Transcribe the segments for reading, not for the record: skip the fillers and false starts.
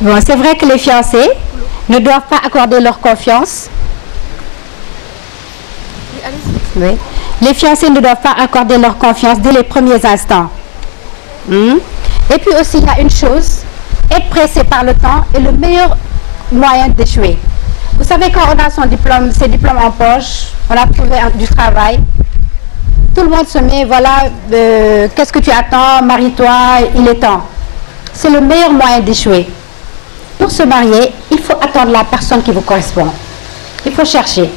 Bon, c'est vrai que les fiancés ne doivent pas accorder leur confiance. Oui. Les fiancés ne doivent pas accorder leur confiance dès les premiers instants. Et puis aussi, il y a une chose, être pressé par le temps est le meilleur moyen d'échouer. Vous savez, quand on a son diplôme, ses diplômes en poche, on a trouvé du travail, tout le monde se met, voilà, qu'est-ce que tu attends, marie-toi, il est temps. C'est le meilleur moyen d'échouer. Pour se marier, il faut attendre la personne qui vous correspond. Il faut chercher,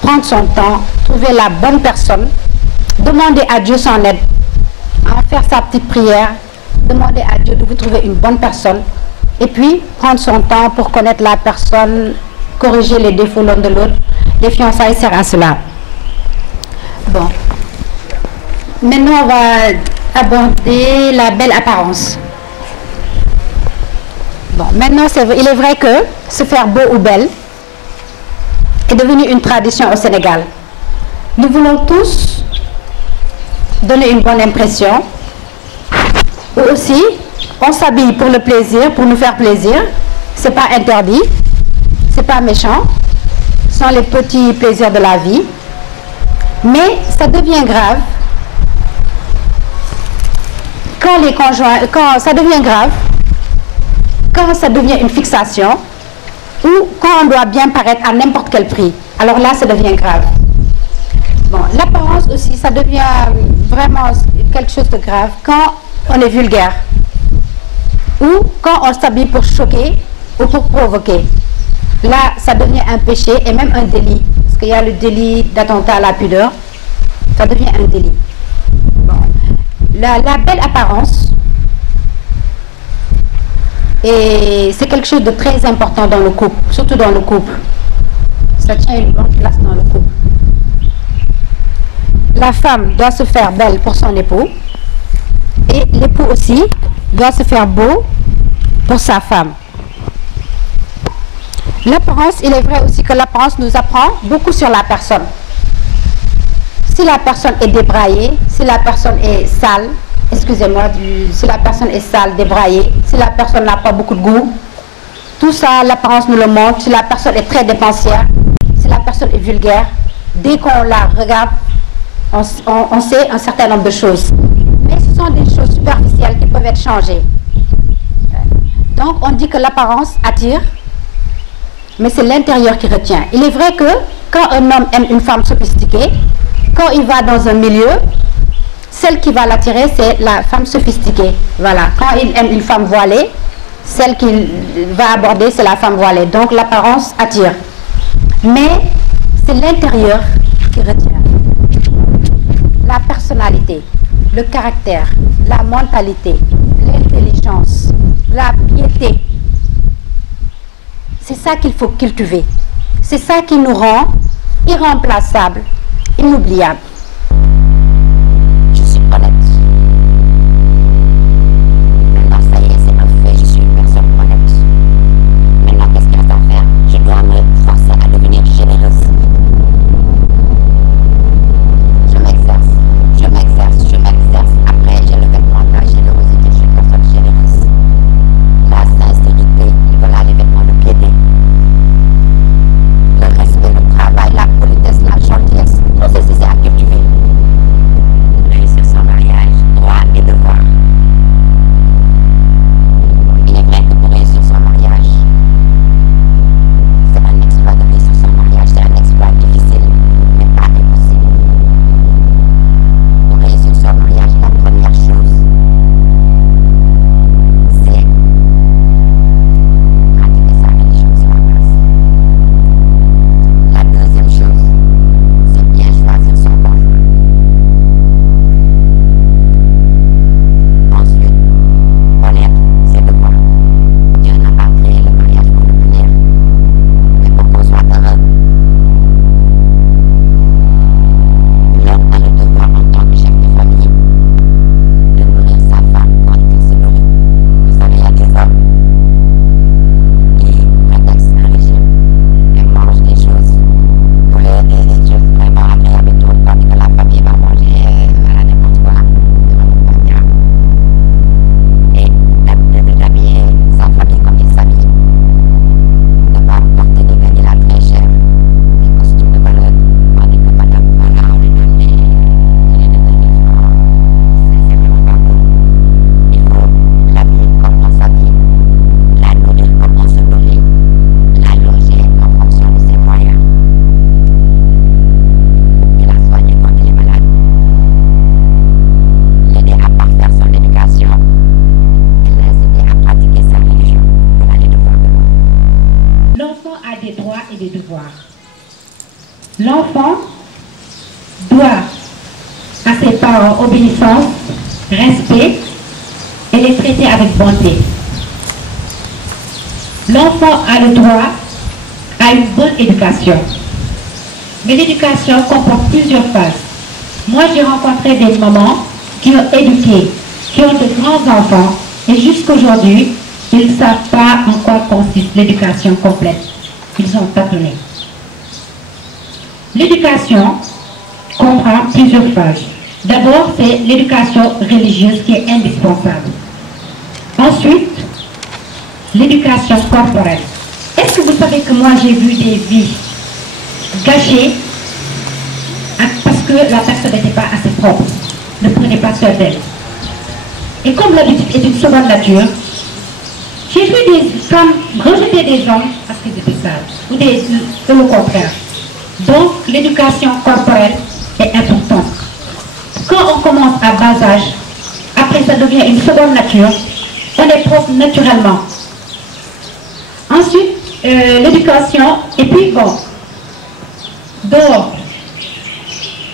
prendre son temps, trouver la bonne personne, demander à Dieu son aide, faire sa petite prière, demander à Dieu de vous trouver une bonne personne, et puis prendre son temps pour connaître la personne, corriger les défauts l'un de l'autre. Les fiançailles servent à cela. Bon. Maintenant, on va aborder la belle apparence. Bon, maintenant, il est vrai que se faire beau ou belle est devenu une tradition au Sénégal. Nous voulons tous donner une bonne impression. Ou aussi, on s'habille pour le plaisir, pour nous faire plaisir. C'est pas interdit, c'est pas méchant. Ce sont les petits plaisirs de la vie. Mais ça devient grave quand ça devient grave, quand ça devient une fixation, ou quand on doit bien paraître à n'importe quel prix. Alors là, ça devient grave. Bon, l'apparence aussi, ça devient vraiment quelque chose de grave quand on est vulgaire, ou quand on s'habille pour choquer ou pour provoquer. Là, ça devient un péché et même un délit, parce qu'il y a le délit d'attentat à la pudeur, ça devient un délit. Bon. La belle apparence, et c'est quelque chose de très important dans le couple, surtout dans le couple. Ça tient une bonne place dans le couple. La femme doit se faire belle pour son époux, et l'époux aussi doit se faire beau pour sa femme. L'apparence, il est vrai aussi que l'apparence nous apprend beaucoup sur la personne. Si la personne est débraillée, si la personne est sale, excusez-moi, si la personne est sale, débraillée, si la personne n'a pas beaucoup de goût, tout ça, l'apparence nous le montre. Si la personne est très dépensière, si la personne est vulgaire, dès qu'on la regarde, on sait un certain nombre de choses. Mais ce sont des choses superficielles qui peuvent être changées. Donc, on dit que l'apparence attire, mais c'est l'intérieur qui retient. Il est vrai que quand un homme aime une femme sophistiquée, quand il va dans un milieu, celle qui va l'attirer, c'est la femme sophistiquée. Voilà. Quand il aime une femme voilée, celle qu'il va aborder, c'est la femme voilée. Donc l'apparence attire. Mais c'est l'intérieur qui retient. La personnalité, le caractère, la mentalité, l'intelligence, la piété. C'est ça qu'il faut cultiver. C'est ça qui nous rend irremplaçables, inoubliables. Je suis honnête. Maintenant, ça y est, c'est un fait, je suis une personne honnête. Maintenant, qu'est-ce qu'il reste à faire? Je dois me forcer à devenir généreuse. Je m'exerce. Après, j'ai le vêtement de la générosité, je suis une personne généreuse. La sincérité, voilà les vêtements de piété. Le respect, le travail, la politesse, la gentillesse. Tout ceci, c'est à cultiver. devoirs. L'enfant doit à ses parents obéissance, respect et les traiter avec bonté. L'enfant a le droit à une bonne éducation. Mais l'éducation comporte plusieurs phases. Moi, j'ai rencontré des mamans qui ont éduqué, qui ont de grands enfants, et jusqu'aujourd'hui, ils ne savent pas en quoi consiste l'éducation complète. Ils ont tâtonné. L'éducation comprend plusieurs phases. D'abord, c'est l'éducation religieuse qui est indispensable. Ensuite, l'éducation corporelle. Est-ce que vous savez que moi j'ai vu des vies gâchées parce que la personne n'était pas assez propre, ne prenait pas soin d'elle. Et comme l'habitude est une seconde nature, j'ai vu des femmes rejeter des hommes parce qu'ils étaient sales, ou le contraire. Donc l'éducation corporelle est importante. Quand on commence à bas âge, après ça devient une seconde nature, on est propre naturellement. Ensuite, l'éducation, et puis bon, dehors.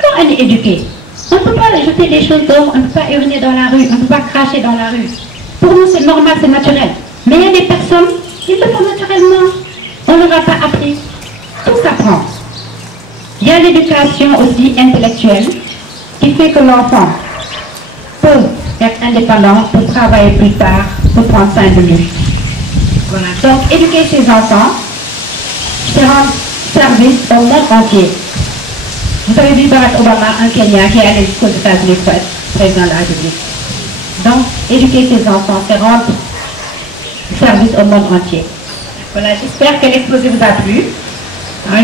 Quand on est éduqué, on ne peut pas jeter des choses dehors, on ne peut pas uriner dans la rue, on ne peut pas cracher dans la rue. Pour nous, c'est normal, c'est naturel. Mais il y a des personnes, ils le font naturellement. On ne leur a pas appris. Tout s'apprend. Il y a l'éducation aussi intellectuelle qui fait que l'enfant peut être indépendant, peut travailler plus tard, peut prendre soin de lui. Voilà. Donc, éduquer ses enfants, c'est rendre service au monde entier. Vous avez vu Barack Obama, un Kenyan qui est allé jusqu'aux États-Unis pour être président de la République. Donc, éduquer ses enfants, c'est rendre service au monde entier. Voilà, j'espère que l'exposé vous a plu.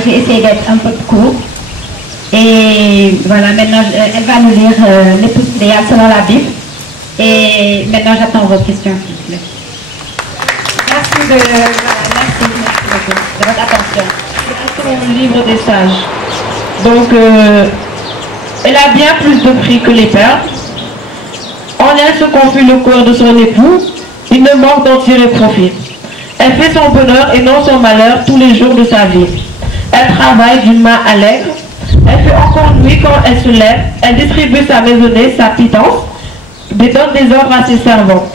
J'ai essayé d'être un peu court. Et voilà, maintenant, elle va nous lire l'épouse idéale selon la Bible. Et maintenant, j'attends vos questions, s'il vous plaît. Merci de votre attention. C'est le livre des sages. Donc, elle a bien plus de prix que les perles. En elle se confie le cœur de son époux. Il ne manque d'en tirer profit. Elle fait son bonheur et non son malheur tous les jours de sa vie. Elle travaille d'une main allègre. Elle fait encore nuit quand elle se lève. Elle distribue sa maisonnée, sa pitance, et donne des ordres à ses servants.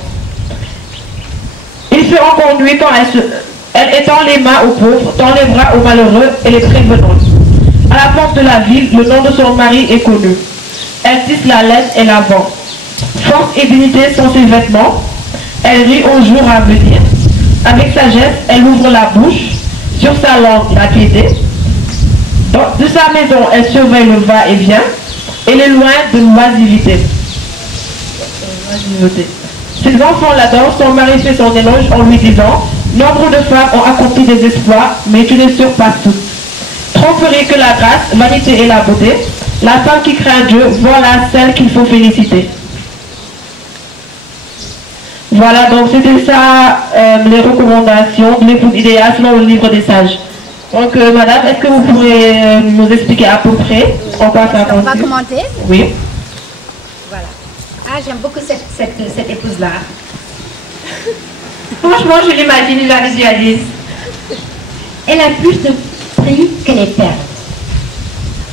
Il fait encore nuit quand elle étend les mains aux pauvres, tend les bras aux malheureux et les prévenants. À la porte de la ville, le nom de son mari est connu. Elle tisse la laine et la vend. Force et dignité sont ses vêtements. Elle rit au jour à venir. Avec sagesse, elle ouvre la bouche. Sur sa langue, la piété. De sa maison, elle surveille le va-et-vient et les loin de l'oisiveté. Ses enfants l'adorent, son mari fait son éloge en lui disant « Nombre de femmes ont accompli des exploits, mais tu les surpasses toutes. Tromperie que la grâce, vanité et la beauté. La femme qui craint Dieu, voilà celle qu'il faut féliciter. » Voilà, donc c'était ça les recommandations de l'épouse idéale selon le livre des sages. Donc, madame, est-ce que vous pourrez nous expliquer à peu près en quoi ça consiste? On va commenter? Oui. Voilà. Ah, j'aime beaucoup cette épouse-là. Franchement, je l'imagine, je la visualise. Elle a plus de prix que les perles.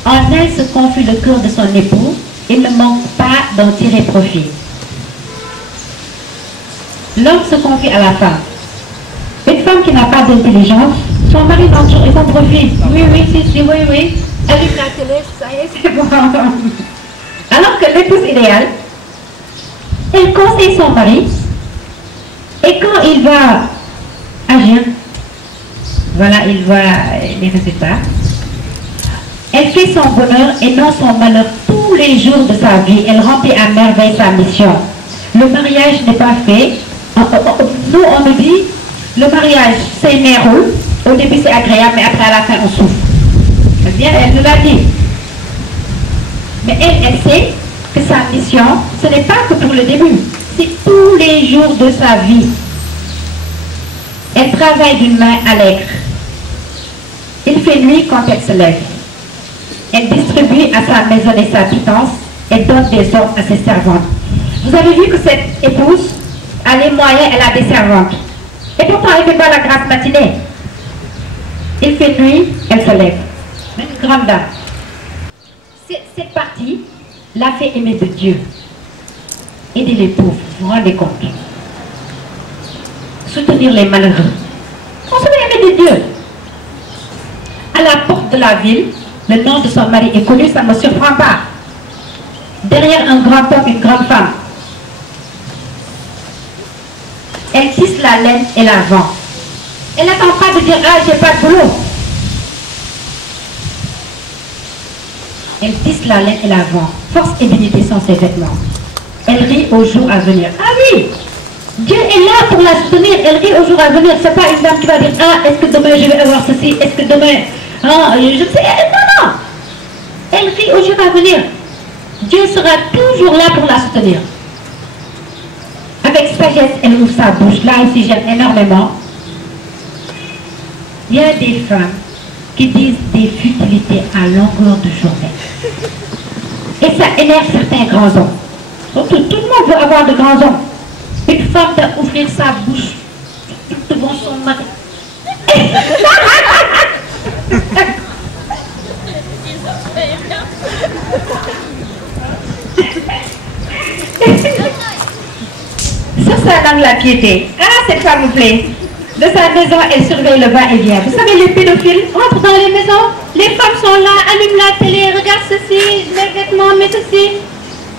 En elle se confie le cœur de son époux. Il ne manque pas d'en tirer profit. L'homme se confie à la femme. Une femme qui n'a pas d'intelligence, son mari en profite. Oui, oui. Elle lui la télé, ça y est, c'est bon. Alors que l'épouse idéale, elle conseille son mari, et quand il va agir, voilà, il voit les résultats. Elle fait son bonheur et non son malheur tous les jours de sa vie. Elle remplit à merveille sa mission. Le mariage n'est pas fait. Nous, on nous dit, le mariage, c'est une roule. Au début, c'est agréable, mais après, à la fin, on souffre. Eh bien, elle nous l'a dit. Mais elle sait que sa mission, ce n'est pas que pour le début. C'est tous les jours de sa vie. Elle travaille d'une main allègre. Il fait nuit quand elle se lève. Elle distribue à sa maison et sa pitance. Elle donne des ordres à ses servantes. Vous avez vu que cette épouse a les moyens, elle a des servantes. Et pourtant, elle ne fait pas la grasse matinée. Il fait nuit, elle se lève. Une grande dame. Cette partie l'a fait aimer de Dieu. Aider les pauvres, vous vous rendez compte? Soutenir les malheureux. On se fait aimer de Dieu. À la porte de la ville, le nom de son mari est connu, ça ne me surprend pas. Derrière un grand homme, une grande femme. Elle tisse la laine et la vend. Elle n'attend pas de dire « Ah, j'ai pas de boulot ». Elle tisse la laine et la vend. Force et dignité sont ses vêtements. Elle rit au jour à venir. Ah oui, Dieu est là pour la soutenir. Elle rit au jour à venir. Ce n'est pas une dame qui va dire « Ah, est-ce que demain je vais avoir ceci? Est-ce que demain... Ah, je sais... » Non, non. Elle rit au jour à venir. Dieu sera toujours là pour la soutenir. Avec sagesse, elle ouvre sa bouche. Là aussi, j'aime énormément. Il y a des femmes qui disent des futilités à longueur de journée. Et ça énerve certains grands hommes. Surtout, tout le monde veut avoir de grands hommes. Une femme doit ouvrir sa bouche devant son mari. Sur sa langue la piété. Ah, cette femme me plaît. De sa maison, elle surveille le va-et-vient. Vous savez, les pédophiles entrent dans les maisons. Les femmes sont là, allument la télé, regardent ceci, les vêtements, mais ceci.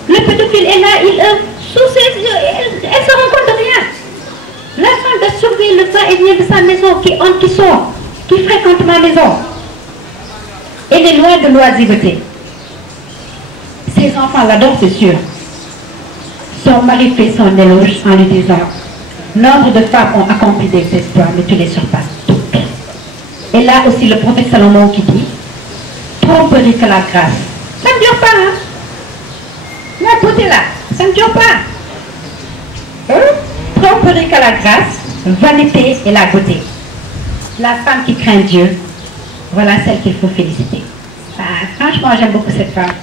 Le pédophile est là, il sous ses yeux, elle se rend compte de rien. La femme doit surveiller le va-et-vient de sa maison, qui entre, qui sort, qui fréquente ma maison. Elle est loin de l'oisiveté. Ses enfants l'adorent, c'est sûr. Son mari fait son éloge en lui disant: nombre de femmes ont accompli des exploits, mais tu les surpasses toutes. Et là aussi le prophète Salomon qui dit: tromperie que la grâce. Ça ne dure pas, hein? La beauté là, ça ne dure pas. Tromperie que la grâce, vanité et la beauté. La femme qui craint Dieu, voilà celle qu'il faut féliciter. Ah, franchement, j'aime beaucoup cette femme.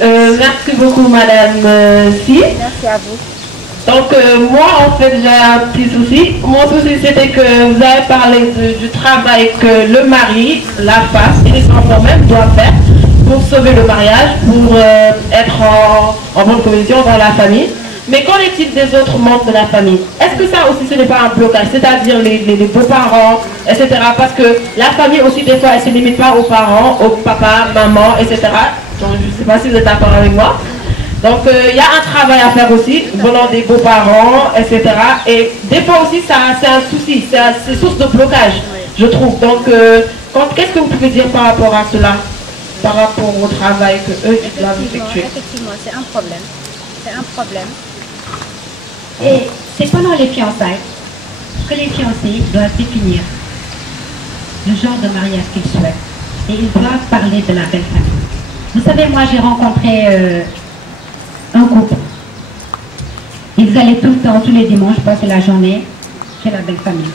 Merci beaucoup, Madame Si. Merci à vous. Donc, moi, en fait, j'ai un petit souci. Mon souci, c'était que vous avez parlé du travail que le mari, la femme et les enfants même doivent faire pour sauver le mariage, pour être en bonne cohésion dans la famille. Mais qu'en est-il des autres membres de la famille? Est-ce que ça aussi, ce n'est pas un blocage? C'est-à-dire les beaux-parents, etc. Parce que la famille aussi, des fois, elle ne se limite pas aux parents, au papa, maman, etc. Donc, je ne sais pas si vous êtes d'accord avec moi. Donc, il y a un travail à faire aussi, venant des beaux-parents, etc. Et des fois aussi, c'est un souci, c'est source de blocage, je trouve. Donc, qu'est-ce que vous pouvez dire par rapport à cela? Par rapport au travail que eux ils doivent effectuer? Effectivement, c'est un problème. C'est un problème. Et c'est pendant les fiançailles que les fiancés doivent définir le genre de mariage qu'ils souhaitent. Et ils doivent parler de la belle famille. Vous savez, moi j'ai rencontré un couple. Ils allaient tout le temps, tous les dimanches, passer la journée chez la belle famille,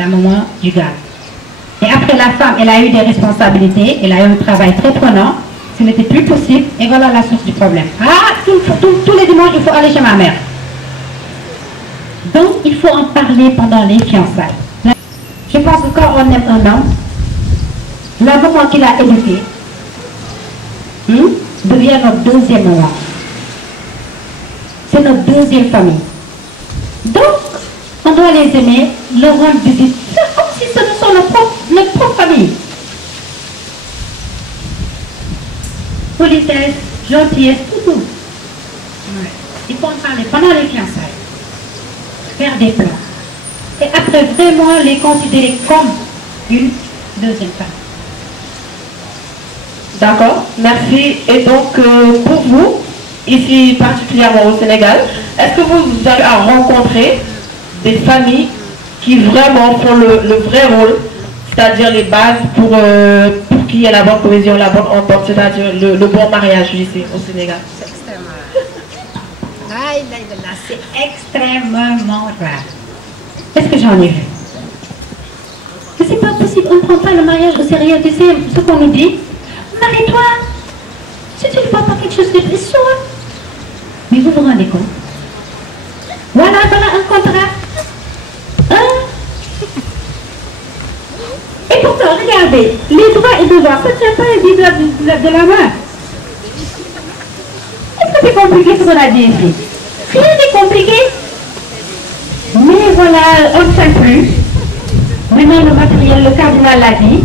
la maman du gars. Et après, la femme, elle a eu des responsabilités, elle a eu un travail très prenant, ce n'était plus possible, et voilà la source du problème. Ah, tous les dimanches, il faut aller chez ma mère. Donc, il faut en parler pendant les fiançailles. Je pense que quand on aime un homme, la maman qui l'a éduqué devient notre deuxième maman. C'est notre deuxième famille. Donc, on doit les aimer, leur rendre visite. C'est comme si ce sont notre propre famille. Politesse, gentillesse, tout. Ouais. Il faut en parler pendant les fiançailles. Faire des plans. Et après, vraiment les considérer comme une deuxième famille. D'accord, merci. Et donc, pour vous, ici particulièrement au Sénégal, est-ce que vous avez à rencontrer des familles qui vraiment font le vrai rôle, c'est-à-dire les bases pour qu'il y ait la bonne cohésion, la bonne entente, c'est-à-dire le bon mariage ici au Sénégal? C'est extrêmement rare. C'est extrêmement rare. Est-ce que j'en ai vu? Mais c'est pas possible, on ne prend pas le mariage au sérieux. Tu sais ce qu'on nous dit? Marie-toi, si tu ne vois pas quelque chose de très sûr. Mais vous vous rendez compte? Voilà un contrat. Hein? Et pourtant, regardez, les droits et devoirs, ça ne tient pas les de la main. Est-ce que c'est compliqué ce qu'on a dit ici? Rien n'est compliqué. Mais voilà, on ne sait plus. Maintenant, le matériel, le cardinal l'a dit,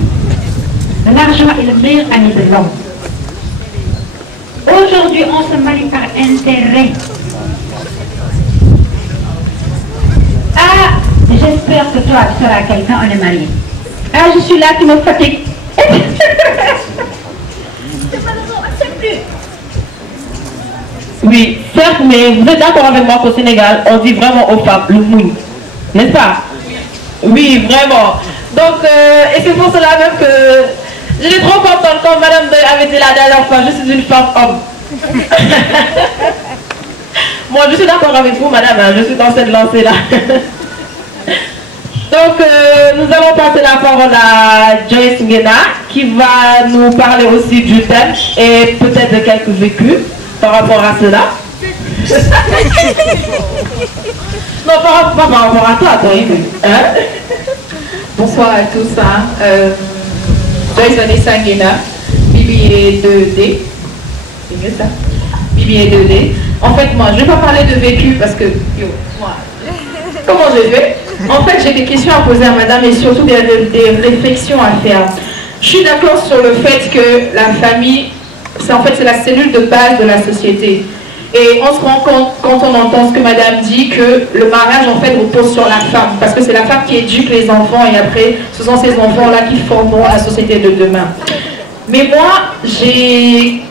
l'argent est le meilleur ami de l'homme. Aujourd'hui, on se marie par intérêt. Ah, j'espère que toi, tu seras quelqu'un, on est marié. Ah, je suis là qui me fatigue. C'est malheureux, on ne sait plus. Oui, certes, mais vous êtes d'accord avec moi qu'au Sénégal, on dit vraiment aux femmes le mouille, n'est-ce pas? Oui, vraiment. Donc, et c'est pour cela même que j'étais trop contente quand Madame Doy avait dit la dernière fois, je suis une femme homme. Moi, je suis d'accord avec vous, Madame, hein, je suis dans cette lancée-là. Donc, nous allons passer la parole à Joyce Nguena, qui va nous parler aussi du thème et peut-être de quelques vécus par rapport à cela. Non, par rapport à toi, hein? Bonsoir à tous. Joyce Vanessa Nguena, BBA 2D. C'est mieux ça? BBA 2D. En fait, moi, je ne vais pas parler de vécu parce que, moi, comment je fais? En fait, j'ai des questions à poser à madame et surtout des réflexions à faire. Je suis d'accord sur le fait que la famille, c'est la cellule de base de la société. Et on se rend compte, quand on entend ce que madame dit, que le mariage, en fait, repose sur la femme. Parce que c'est la femme qui éduque les enfants et après, ce sont ces enfants-là qui formeront la société de demain. Mais moi, j'ai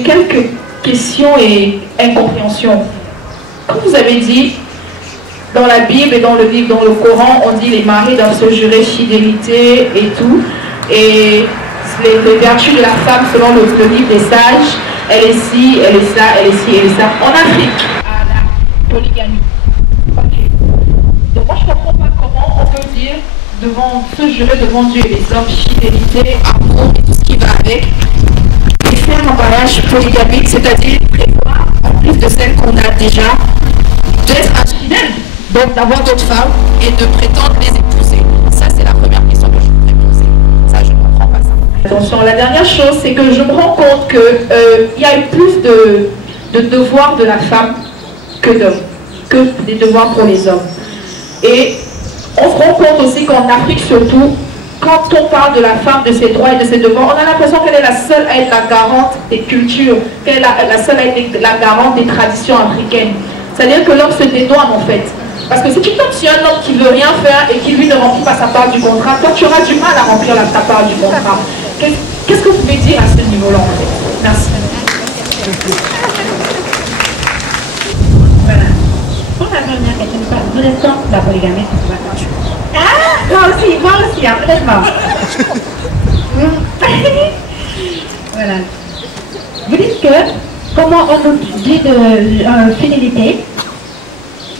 quelques questions et incompréhensions. Comme vous avez dit, dans la Bible et dans le livre, dans le Coran, on dit les maris doivent se jurer fidélité et tout. Et les vertus de la femme, selon le livre des sages, elle est ci, elle est ça, elle est ci, elle est ça. En Afrique, à la polygamie. Okay. Donc moi je ne comprends pas comment on peut dire, se jurer devant Dieu et les hommes, fidélité, amour et tout ce qui va avec, et faire un mariage polygamique, c'est-à-dire prévoir, en plus de celle qu'on a déjà, d'être infidèle, donc d'avoir d'autres femmes et de prétendre les épouser. Ça c'est la première question que je voudrais poser. Ça je ne comprends pas ça. Attention, la dernière chose, c'est que je me rends compte qu'il y a plus de devoirs de la femme que des devoirs pour les hommes. Et on se rend compte aussi qu'en Afrique surtout, quand on parle de la femme, de ses droits et de ses devoirs, on a l'impression qu'elle est la seule à être la garante des cultures, qu'elle est la seule à être la garante des traditions africaines. C'est-à-dire que l'homme se dédouane en fait. Parce que si tu tombes sur un homme qui ne veut rien faire et qui lui ne remplit pas sa part du contrat, toi tu auras du mal à remplir ta part du contrat. Qu'est-ce que vous pouvez dire à ce niveau-là en fait? Merci. Voilà. Pour la première question, vous êtes contre la polygamie? Ah, moi aussi, honnêtement. Voilà. Vous dites que, comment on nous dit de fidélité,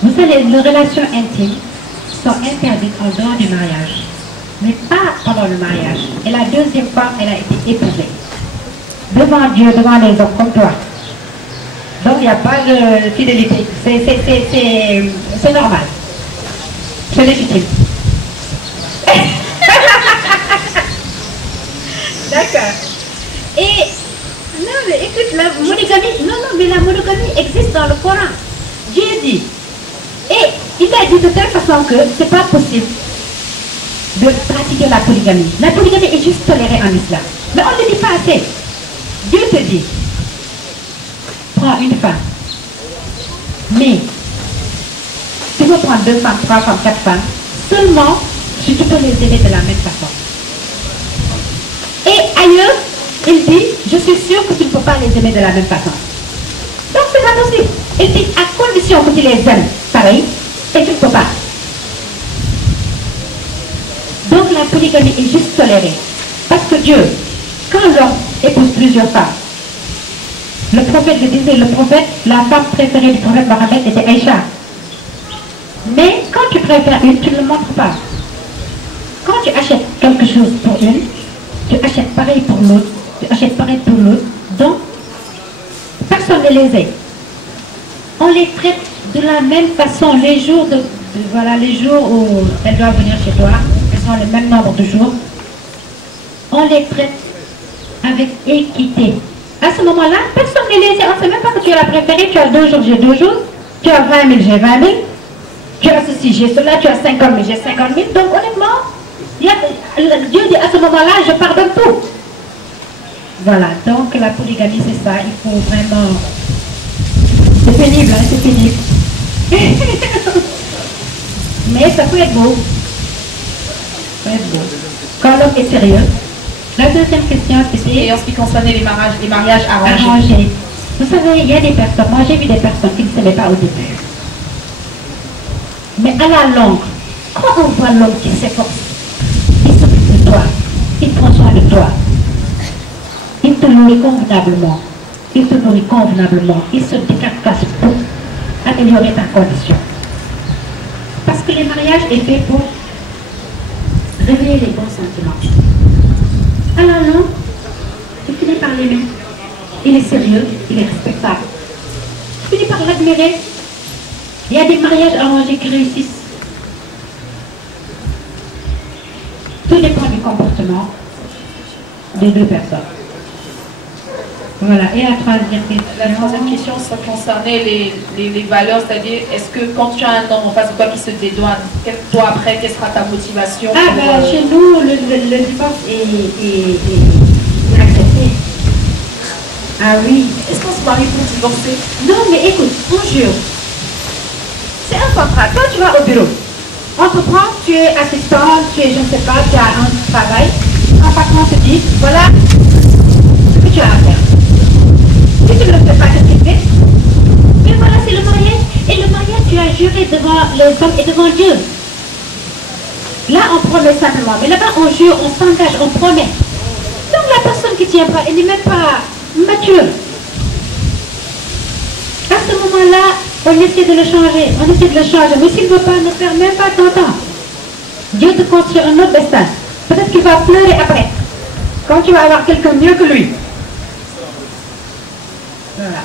vous savez, les relations intimes sont interdites en dehors du mariage, mais pas pendant le mariage. Et la deuxième femme, elle a été épousée. Devant Dieu, devant les hommes comme toi. Donc il n'y a pas de fidélité. C'est normal. C'est légitime. D'accord. Et, non mais écoute, la monogamie, mais la monogamie existe dans le Coran. Dieu dit. Et il a dit de telle façon que c'est pas possible de pratiquer la polygamie. La polygamie est juste tolérée en islam. Mais on ne le dit pas assez. Dieu te dit, prends une femme. Mais, tu peux prendre 2 femmes, 3 femmes, 4 femmes, seulement si tu peux les aimer de la même façon. Et ailleurs, il dit, je suis sûr que tu ne peux pas les aimer de la même façon. Donc c'est pas possible. Il dit, à condition que tu les aimes pareil, et tu ne peux pas. Donc la polygamie est juste tolérée. Parce que Dieu, quand l'homme épouse plusieurs femmes, le prophète le disait, la femme préférée du prophète Mohammed était Aïcha. Mais quand tu préfères une, tu ne le montres pas. Quand tu achètes quelque chose pour une, tu achètes pareil pour l'autre, tu achètes pareil pour l'autre. Donc, personne ne les aide. on les traite de la même façon. Les jours les jours où elles doivent venir chez toi, elles sont le même nombre de jours. On les traite avec équité. À ce moment-là, personne n'est laissé. On ne sait même pas que tu as la préférée. Tu as 2 jours, j'ai 2 jours. Tu as 20 000, j'ai 20 000. Tu as ceci, j'ai cela. Tu as 50 000, j'ai 50 000. Donc honnêtement, Dieu dit à ce moment-là, je pardonne tout. Voilà, donc la polygamie, c'est ça. Il faut vraiment... C'est pénible, hein, c'est pénible. Mais ça peut être beau. Ça peut être beau. Quand l'homme est sérieux. La deuxième question, c'était... Et en ce qui concernait les mariages arrangés. Arrangés. Vous savez, il y a des personnes, moi j'ai vu des personnes qui ne s'aimaient pas au début. Mais à la longue, quand on voit l'homme qui s'efforce, il s'occupe de toi, il prend soin de toi, il te nourrit convenablement, il se décarcasse pour améliorer ta condition. Parce que le mariage est fait pour réveiller les bons sentiments. À la longue, tu finis par l'aimer. Il est sérieux, il est respectable. Tu finis par l'admirer. Il y a des mariages arrangés qui réussissent. Tout dépend du comportement des 2 personnes. Voilà, et la troisième question, Ça concernait les valeurs, c'est-à-dire, est-ce que quand tu as un homme en face de toi qui se dédouane, toi après, quelle sera ta motivation Chez nous, le divorce est accepté. Ah oui. Est-ce qu'on se marie pour divorcer? Non, mais écoute, on jure. C'est un contrat. Toi, tu vas au bureau. On te prend, tu es assistant, tu es, je ne sais pas, tu as un travail. Un patron te dit, voilà ce que tu as à faire. Si tu ne le fais pas, qu'est-ce qu'il fait? Mais voilà, c'est le mariage. Et le mariage, tu as juré devant les hommes et devant Dieu. Là, on promet simplement. Mais là-bas, on jure, on s'engage, on promet. Donc la personne qui ne tient pas, elle n'est même pas mature. À ce moment-là, on essaie de le changer. Mais s'il ne veut pas, ne faire même pas ton temps. Dieu te construit un autre destin. Peut-être qu'il va pleurer après. Quand tu vas avoir quelqu'un mieux que lui. Voilà.